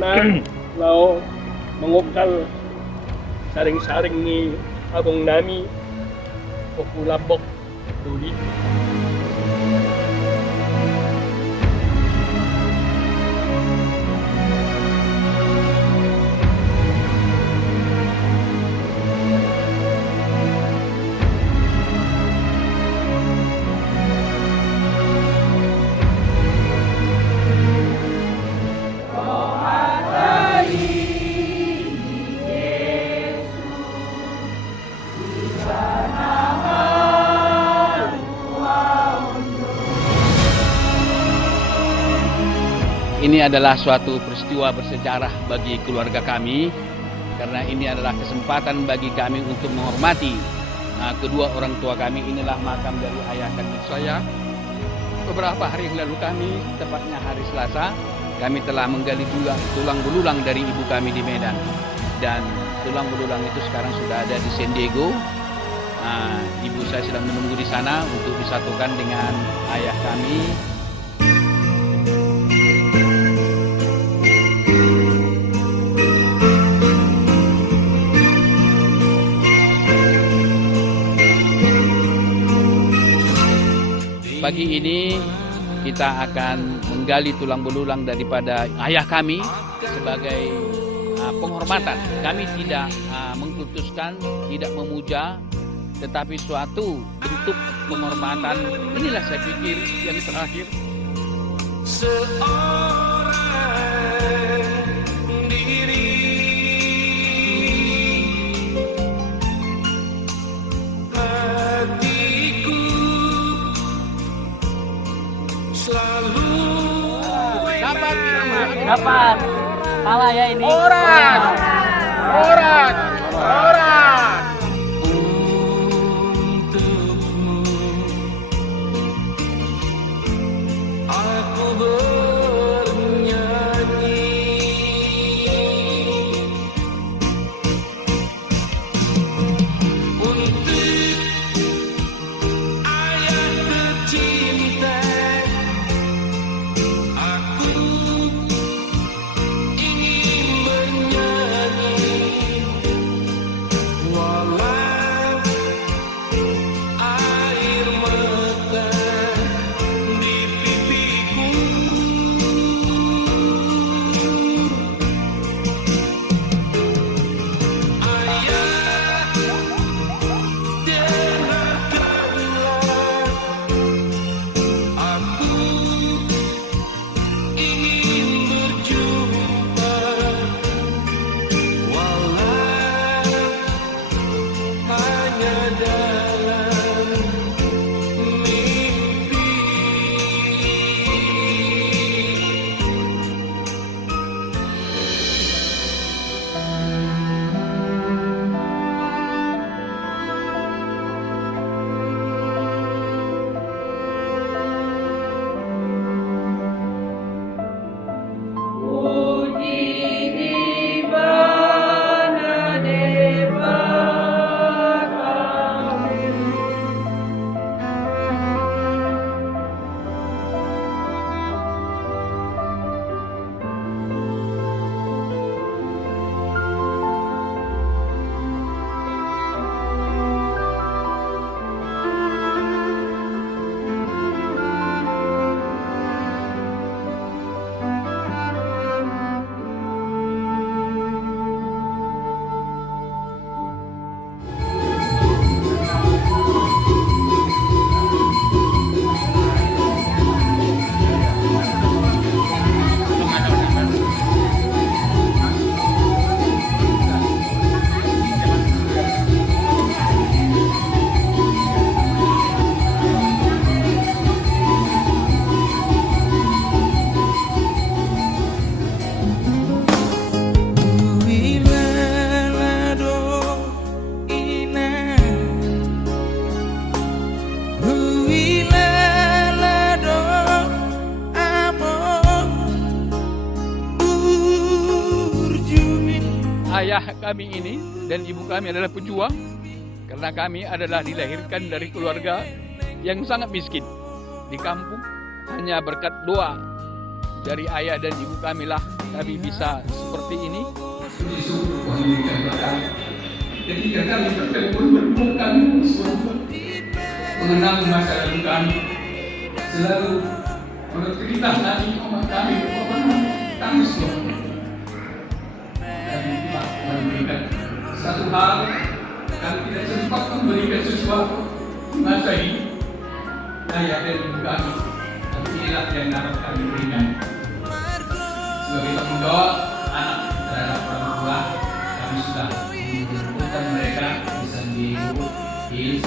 na lao mangukal saring-saring ni agong nami o kulabok tuli. Ini adalah suatu peristiwa bersejarah bagi keluarga kami, karena ini adalah kesempatan bagi kami untuk menghormati kedua orang tua kami. Inilah makam dari ayah kandung saya. Beberapa hari yang lalu kami, tepatnya hari Selasa, kami telah menggali juga tulang belulang dari ibu kami di Medan. Dan tulang belulang itu sekarang sudah ada di San Diego. Ibu saya sedang menunggu di sana untuk disatukan dengan ayah kami. Pagi ini kita akan menggali tulang belulang daripada ayah kami sebagai penghormatan. Kami tidak mengkultuskan, tidak memuja, tetapi suatu bentuk penghormatan. Inilah saya pikir yang terakhir. Seorang diri dapat kalah ya ini. Orang. Aku bernyanyi untuk ayah tercinta. Aku ingin bernyanyi walau air mata di pipiku. Ayah, dengarkanlah aku ingin berjumpa walau hanya dalam mimpi. Ayah kami ini dan ibu kami adalah pejuang, karena kami adalah dilahirkan dari keluarga yang sangat miskin di kampung. Hanya berkat doa dari ayah dan ibu kami lah kami bisa seperti ini. Puji syukur Tuhan memberikan berkat. Ketika kami bertemu bertemu kami mengenang masa lalu kami, selalu bercerita lagi sama kami, kami semua. Dan itulah memberikan satu hal, kami tidak sempat memberikan sesuatu masa ini. Ayah dan ibu kami, tapi inilah yang dapat kami berikan. Sebagai tanggung jawab anak terhadap orang tua, kami sudah mengumpulkan mereka bisa di Hills.